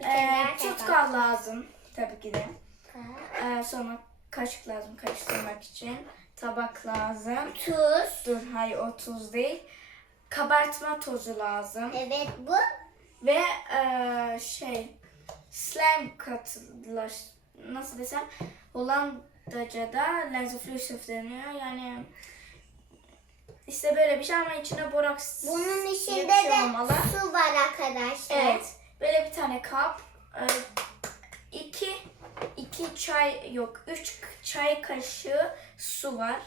Ee, tutkal lazım tabii ki de. Ee, sonra kaşık lazım karıştırmak için. Tabak lazım. Tuz. Dur hayır o tuz değil. Kabartma tozu lazım. Evet bu. Ve eee, şey slime katılaş nasıl desem Hollandaca'da lenziflüsif deniyor. Yani işte böyle bir şey ama içine boraks Bunun içinde şey de olmalı. su var arkadaşlar. Evet. Böyle bir tane kap. eee, iki iki çay yok üç çay kaşığı su var.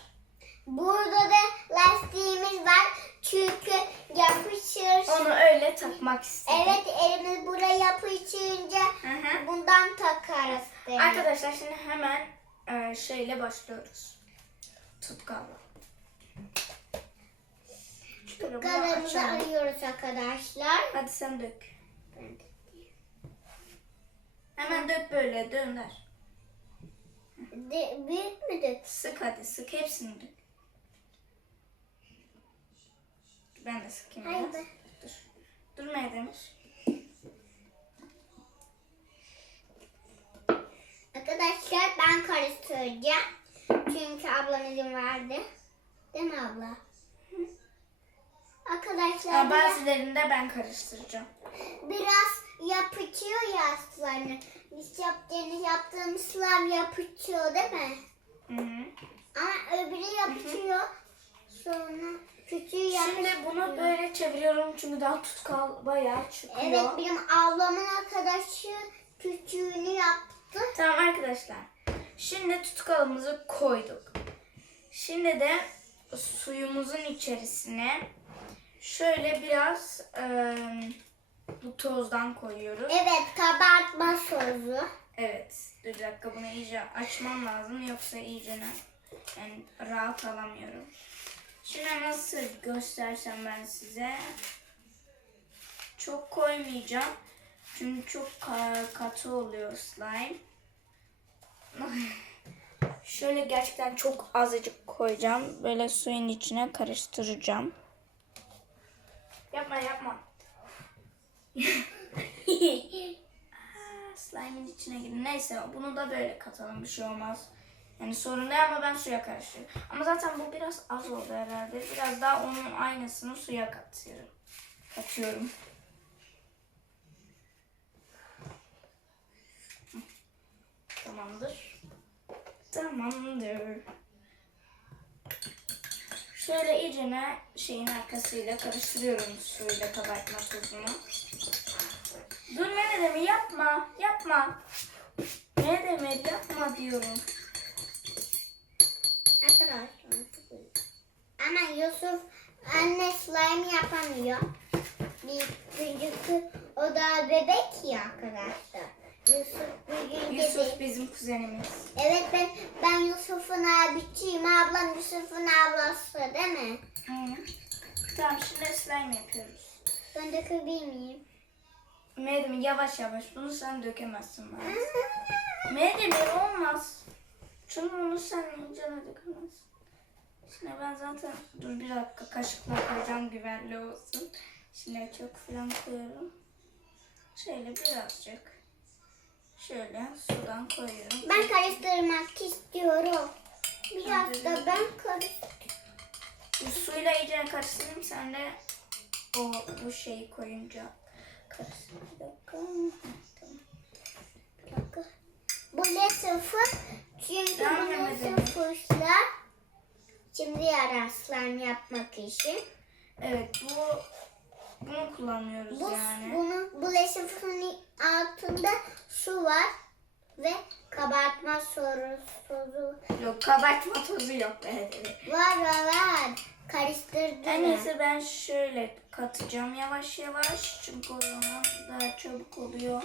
Burada da lastiğimiz var. Çünkü yapışır. Onu öyle takmak istedim. Evet elimiz buraya yapışınca Hı hı. bundan takarız. demek. Arkadaşlar şimdi hemen e, şeyle başlıyoruz. Tutkalla. Açalım. arıyoruz arkadaşlar. Hadi sen dök. Hemen dök böyle dönder. De, büyük mü dök? Sık hadi sık hepsini dök. Ben de sıkayım Hayır biraz. be. Dur. Dur ne demiş? Arkadaşlar ben karıştıracağım. Çünkü ablam izin verdi. Değil mi abla? Arkadaşlar biraz, bazılarını da ben karıştıracağım. biraz yapışıyor ya slime. Biz yaptığımız yaptığımız slime yapışıyor değil mi? Hı hı. Ama öbürü yapışıyor. Sonra küçüğü yapışıyor. Şimdi bunu böyle çeviriyorum çünkü daha tutkal bayağı çıkıyor. Evet benim ablamın arkadaşı küçüğünü yaptı. Tamam arkadaşlar. Şimdi tutkalımızı koyduk. Şimdi de suyumuzun içerisine şöyle biraz e, bu tozdan koyuyoruz. Evet kabartma sosu. Evet. Dur bir dakika bunu iyice açmam lazım yoksa iyice yani rahat alamıyorum. Şimdi nasıl göstersem ben size. Çok koymayacağım. Çünkü çok ka- katı oluyor slime. Şöyle gerçekten çok azıcık koyacağım. Böyle suyun içine karıştıracağım. Yapma yapma. Aa, Slime'in içine girdi. Neyse bunu da böyle katalım bir şey olmaz. Yani sorun değil ama ben suya karıştırıyorum. Ama zaten bu biraz az oldu herhalde. Biraz daha onun aynısını suya katıyorum. Katıyorum. Tamamdır. Tamamdır. Şöyle iyicene şeyin arkasıyla karıştırıyorum suyla kabartma tozunu. Dur Mehmet Emir yapma. Yapma. Mehmet Emir yapma diyorum. Arkadaşlar. Ama Yusuf anne slime yapamıyor. Bir çünkü o da bebek ya arkadaşlar. Yusuf bugün Yusuf bizim kuzenimiz. Evet ben ben Yusuf'un abiciyim. Ablam Yusuf'un ablası değil mi? Hı. Tamam şimdi slime yapıyoruz. Ben dökebilir miyim? Emir yavaş yavaş bunu sen dökemezsin bana. Emir olmaz. Çünkü onu sen incene dökemezsin. Şimdi ben zaten dur bir dakika kaşıkla koyacağım güvenli olsun. Şimdi çok falan koyuyorum. Şöyle birazcık. Şöyle sudan koyuyorum. Ben karıştırmak istiyorum. Biraz da ben karıştırayım. Bu suyla iyice karıştırayım sen de o bu şeyi koyunca karıştır. Bir dakika. Tamam. Bir dakika. Bu ne sıfır? Çünkü Ben bu ne yemedim. sıfırla şimdi yarar slime yapmak için. Evet bu bunu kullanıyoruz Bu, yani. bunu, bu ne sıfırın altında su var ve kabartma soru, soru Yok kabartma tozu yok. Evet, evet. var var var. Karıştırdım. En iyisi ben şöyle katacağım yavaş yavaş. Çünkü o zaman daha çabuk oluyor.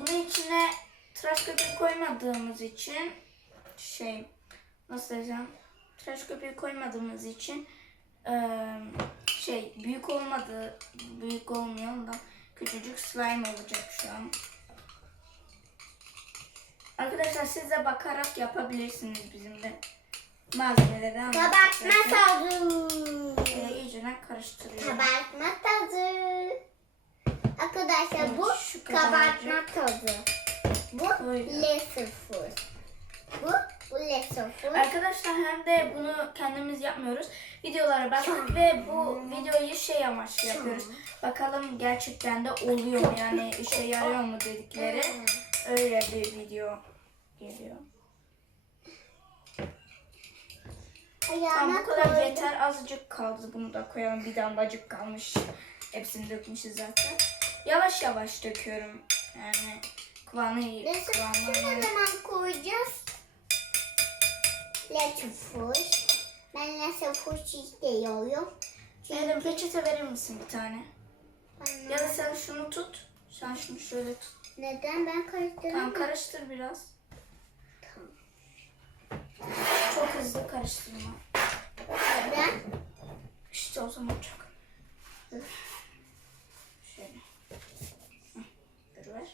Bunun içine tıraş köpüğü koymadığımız için şey nasıl desem tıraş köpüğü koymadığımız için şey büyük olmadı büyük olmuyor ondan Küçücük slime olacak şu an. Arkadaşlar siz de bakarak yapabilirsiniz bizimle. Malzemeleri Kabartma anlatacağım. tozu. Ee, iyice karıştırıyorum. Kabartma tozu. Arkadaşlar bu Şu kabartma tozu. Bu Öyle. lesifur. Bu bu lesifur. Arkadaşlar hem de bunu kendimiz yapmıyoruz. Videolara baktık ve bu videoyu şey amaçlı yapıyoruz. Bakalım gerçekten de oluyor mu yani işe yarıyor mu dedikleri. Öyle bir video geliyor. Tamam Ayağına bu kadar koydum. yeter. Azıcık kaldı. Bunu da koyalım. Bir damlacık kalmış. Hepsini dökmüşüz zaten. Yavaş yavaş döküyorum. Yani kıvamı iyi. Kıvamı ne zaman koyacağız? Lesifur. Ben lesifur istiyorum. Benim peçete verir misin bir tane? Bana- Ya da sen şunu tut. Sen şunu şöyle tut. Neden ben Tamam karıştıramam? karıştır biraz. Tamam. Çok hızlı karıştırma. Neden? İşte o zaman çok. Şöyle. Dur ver.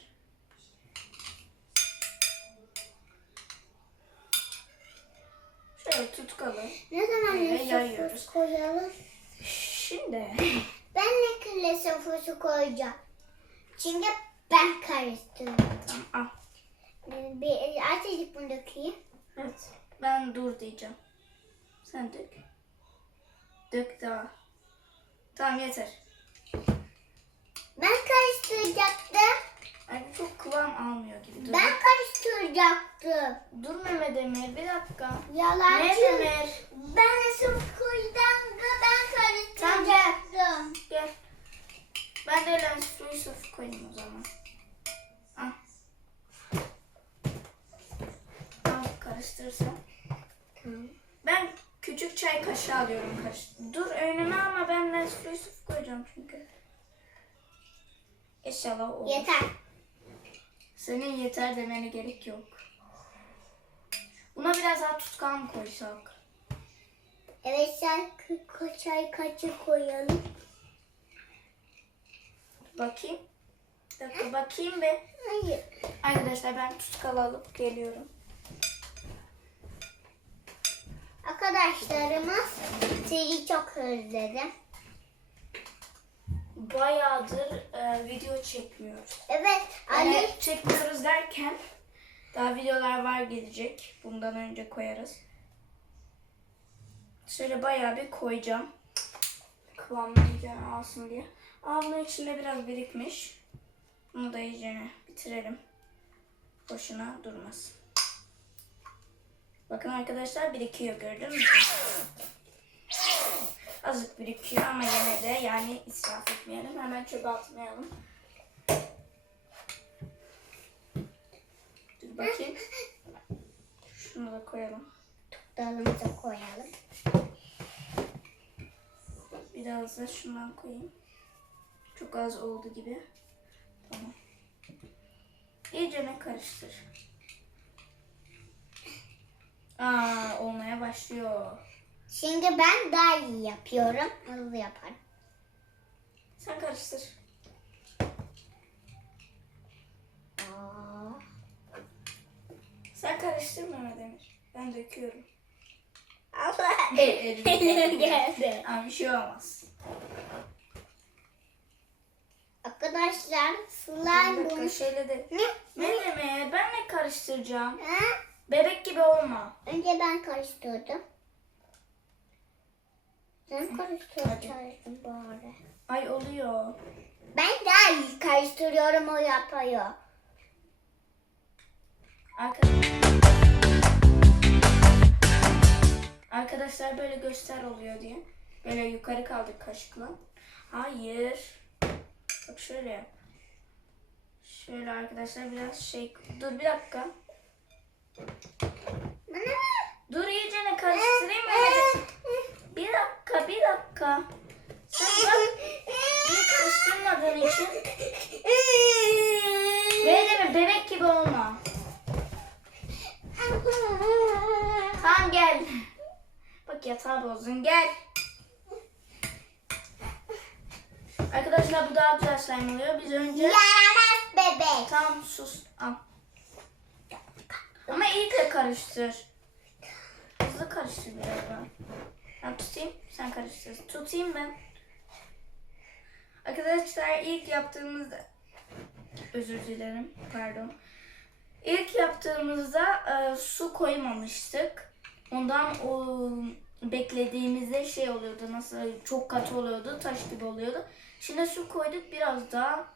Şöyle tutkalı. Ne zaman yayıyoruz. koyalım? Şimdi Ben ne lesifuru koyacağım? Çünkü ben karıştırdım. tamam al. Bir azıcık bunu dökeyim. Evet. Ben dur diyeceğim. Sen dök. Dök daha. Tamam yeter. Ben karıştıracaktım. Bu çok kıvam almıyor gibi. Dur. Ben karıştıracaktım. Dur Mehmet Emir bir dakika. Yalancı. Mehmet Emir. Ben lesifurdan da ben karıştıracaktım. Gel. Ben de lens suyu sırf koyayım o zaman. Al. Al karıştırırsan. Tamam. Ben küçük çay kaşığı alıyorum karış. Dur önüme ama ben lens suyu sırf koyacağım çünkü. İnşallah olur. Yeter. Senin yeter demene gerek yok. Buna biraz daha tutkal mı koysak? Evet sen kı- çay kaçı koyalım. Bakayım. Bir dakika bakayım be. Hayır. Arkadaşlar ben tutkal alıp geliyorum. Arkadaşlarımız sizi çok özledim. Bayağıdır e, video çekmiyoruz. Evet Yani Ali çekmiyoruz derken daha videolar var gelecek. Bundan önce koyarız. Şöyle bayağı bir koyacağım. Kıvamını alsın diye. Bunun içinde biraz birikmiş. Bunu da iyice bitirelim. Boşuna durmasın. Bakın arkadaşlar birikiyor gördün mü? Azıcık birikiyor ama yine de yani israf etmeyelim. Hemen çöpe atmayalım. Dur bakayım. Şunu da koyalım. dalımıza koyalım. Biraz da şundan koyayım. Çok az oldu gibi. Tamam. İyice ne karıştır. Aa olmaya başlıyor. Şimdi ben daha iyi yapıyorum. Hızlı yaparım. Sen karıştır. Aa. Sen karıştır Mehmet Emir. Ben döküyorum. Allah. Elim Elim geldi. Ama bir şey olmaz. Arkadaşlar slime bunu. şöyle de. Ne? Mehmet Emir ben ne karıştıracağım? Ha? Bebek gibi olma. Önce ben karıştırdım. Sen karıştıracaksın bari. Ay oluyor. Ben daha iyi karıştırıyorum o yapıyor. Arkadaşlar, Arkadaşlar böyle göster oluyor diye. Böyle yukarı kaldık kaşıkla. Hayır. Bak şöyle. Şöyle arkadaşlar biraz şey... Dur bir dakika. Dur iyice ne karıştırayım mı? Bir dakika bir dakika. Sen bak iyi karıştırmadığın için. Böyle mi bebek gibi olma. Tamam gel. Bak yatağı bozdun gel. Arkadaşlar bu daha güzel slime oluyor. Biz önce... Yaramaz bebek. Tamam sus. Al. Ama iyi de karıştır. Hızlı karıştır biraz daha. Ben tutayım, sen karıştır. Tutayım ben. Arkadaşlar ilk yaptığımızda... Özür dilerim, pardon. İlk yaptığımızda e, su koymamıştık. Ondan o beklediğimizde şey oluyordu, nasıl çok katı oluyordu, taş gibi oluyordu. Şimdi su koyduk biraz daha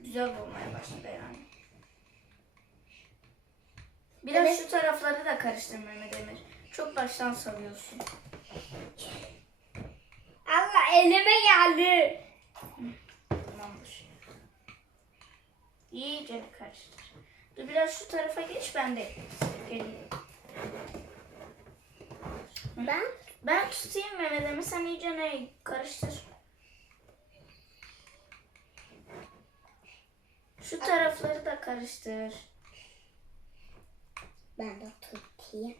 güzel olmaya başladı yani. Biraz Evet. şu tarafları da karıştır Mehmet Emir. Çok baştan salıyorsun. Allah elime geldi. Tamamdır. İyice karıştır. Dur biraz şu tarafa geç ben de geleyim. Ben Ben tutayım Mehmet Emir sen iyice ne karıştır. Şu tarafları da karıştır. Ben de tutayım.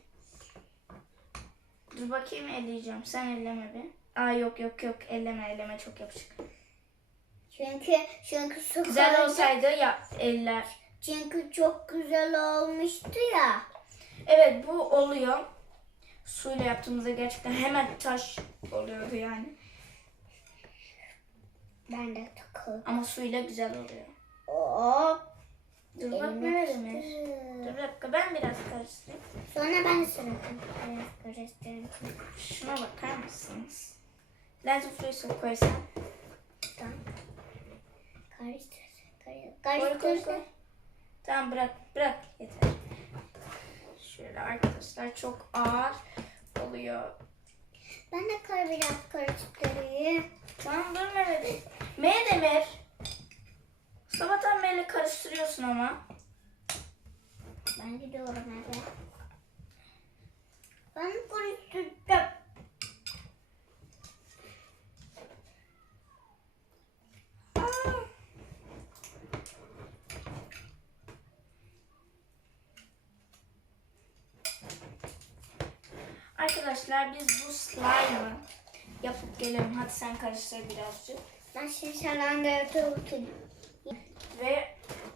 Dur bakayım elleyeceğim. Sen elleme bir. Aa yok yok yok elleme elleme çok yapışık. Çünkü çünkü su Güzel koydum. olsaydı ya eller. Çünkü çok güzel olmuştu ya. Evet bu oluyor. Suyla yaptığımızda gerçekten hemen taş oluyordu yani. Ben de takıldım. Ama suyla güzel oluyor. Hop. Dur bak Mehmet Emir. Dur bir dakika ben biraz karıştırayım. Sonra ben sırada biraz karıştırayım. Şuna bakar mısınız? Lens fluysa koysam. Tamam. Karıştır. Karıştır. koy koy. Tamam bırak bırak yeter. Şöyle arkadaşlar çok ağır oluyor. Ben de kar biraz karıştırayım. Tamam dur Mehmet. Mehmet Emir. Sabahtan beri karıştırıyorsun ama. Ben gidiyorum eve. Ben karıştırdım. Arkadaşlar biz bu slime'ı yapıp gelelim. Hadi sen karıştır birazcık. Ben şimdi senden de tutayım. Ve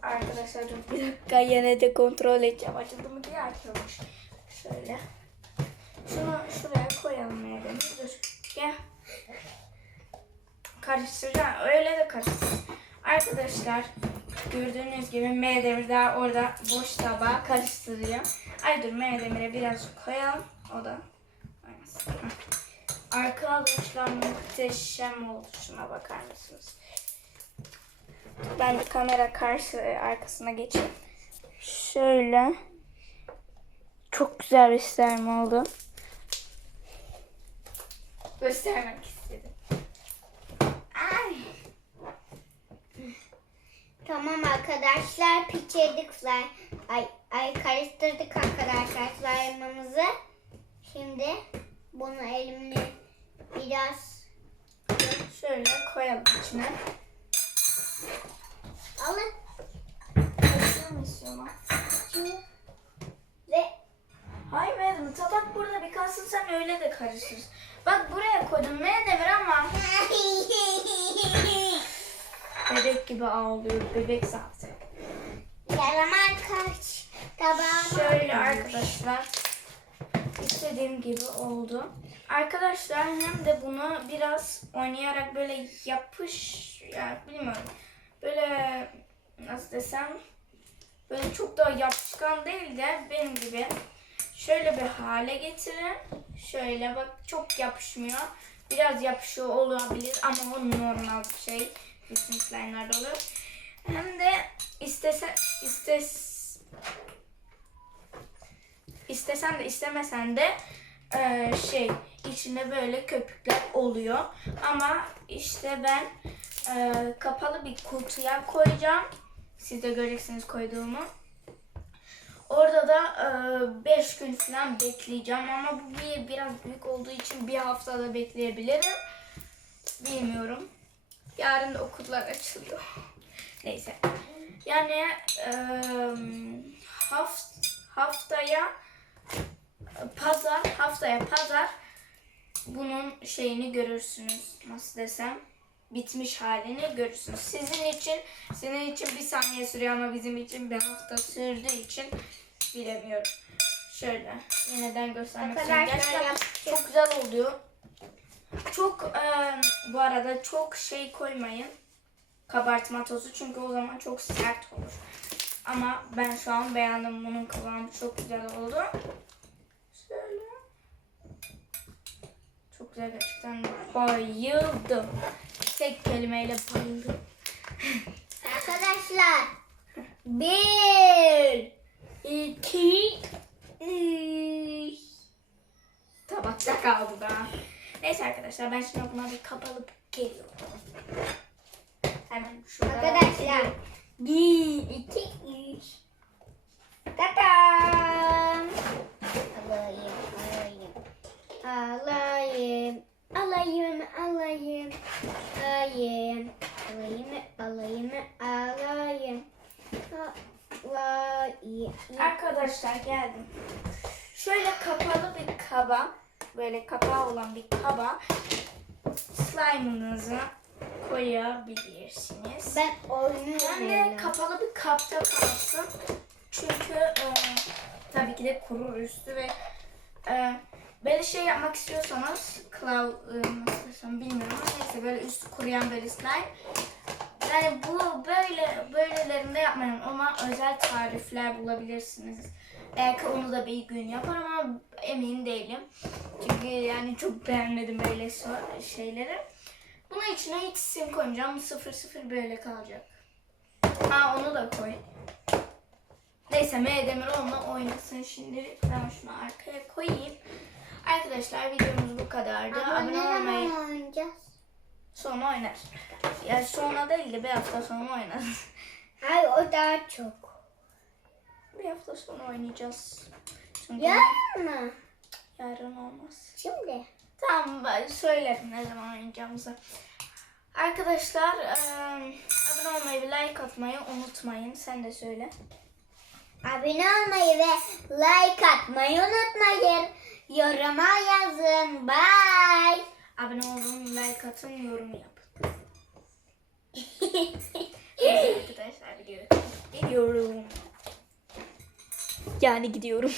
arkadaşlar dur bir dakika yine de kontrol edeceğim. Açıldı mı diye açılmış. Şöyle. Şunu şuraya koyalım yerine. Dur. Karıştıracağım. Öyle de karıştır. Arkadaşlar gördüğünüz gibi M demir daha orada boş tabağa karıştırıyor. Ay dur M demire birazcık koyalım. O da. Arkadaşlar muhteşem oldu. Şuna bakar mısınız? Ben de kamera karşı arkasına geçeyim. Şöyle. Çok güzel bir slime oldu. Göstermek istedim. Tamam arkadaşlar pişirdik slime. Ay, ay karıştırdık arkadaşlar slime'ımızı. Şimdi bunu elimle biraz Şöyle koyalım içine. Alın. Karıştırır mı istiyorum? Ve Hayır Medim tabak burada bir kalsın sen öyle de karıştır. Bak buraya koydum Medim ama bebek gibi ağlıyor. Bebek zaten. yaramaz kaç tabağıma. Şöyle arkadaşlar. istediğim gibi oldu. Arkadaşlar hem de bunu biraz oynayarak böyle yapış ya bilmiyorum. Böyle nasıl desem böyle çok da yapışkan değil de benim gibi şöyle bir hale getirin. Şöyle bak çok yapışmıyor. Biraz yapışıyor olabilir ama o normal bir şey. Bütün slime'larda oluyor. Hem de istese istes istesen de istemesen de eee, şey içinde böyle köpükler oluyor. Ama işte ben eee, kapalı bir kutuya koyacağım. Siz de göreceksiniz koyduğumu. Orada da 5 gün falan bekleyeceğim ama bu bir biraz büyük olduğu için bir haftada bekleyebilirim. Bilmiyorum. Yarın okullar açılıyor. Neyse. Yani eee, haft, haftaya pazar haftaya pazar bunun şeyini görürsünüz nasıl desem bitmiş halini görürsünüz. Sizin için senin için bir saniye sürüyor ama bizim için bir hafta sürdüğü için bilemiyorum. Şöyle yeniden göstermek istiyorum. Gerçekten çok güzel oluyor. Çok e, bu arada çok şey koymayın. Kabartma tozu çünkü o zaman çok sert olur. Ama ben şu an beğendim. Bunun kıvamı çok güzel oldu. Şöyle. Çok güzel gerçekten. Bayıldım. Tek kelimeyle bayıldım. Arkadaşlar. Bir. İki. Üç. Tabakta kaldı daha. Neyse arkadaşlar ben şimdi buna bir kapalı geliyorum. Hemen şurada. Arkadaşlar. Bir, iki, üç. Alayım, alayım. Alayım. Alayım, alayım. Alayım. Alayım, alayım, alayım. Alayım. Arkadaşlar geldim. Şöyle kapalı bir kaba, böyle kapağı olan bir kaba slime'ınızı koyabilirsiniz. Ben oynuyorum. De kapalı bir kapta kalsın. Çünkü e, tabii ki de kurur üstü ve e, böyle şey yapmak istiyorsanız klav e, nasıl bilmiyorum ama neyse böyle üstü kuruyan böyle slime. Yani bu böyle böylelerinde yapmayın ama özel tarifler bulabilirsiniz. Belki onu da bir gün yaparım ama emin değilim. Çünkü yani çok beğenmedim böyle şeyleri. Bunun içine hiç sim koymayacağım. Sıfır sıfır böyle kalacak. Ha onu da koy. Neyse M Demir onunla oynasın şimdi. Ben şunu arkaya koyayım. Arkadaşlar videomuz bu kadardı. Abone ne olmayı oynayacağız? Sonra oynar. Yani sonra değil de bir hafta sonra oynarız. Hayır o daha çok. bir hafta sonra oynayacağız. Çünkü Yarın mı? yarın olmaz. Şimdi. Tamam ben söylerim ne zaman oynayacağımızı. Arkadaşlar eee, abone olmayı ve like atmayı unutmayın. Sen de söyle. Abone olmayı ve like atmayı unutmayın. Yoruma yazın. Bye. Abone olun, like atın, yorum yapın. Arkadaşlar gidiyorum. Gidiyorum. Yani gidiyorum.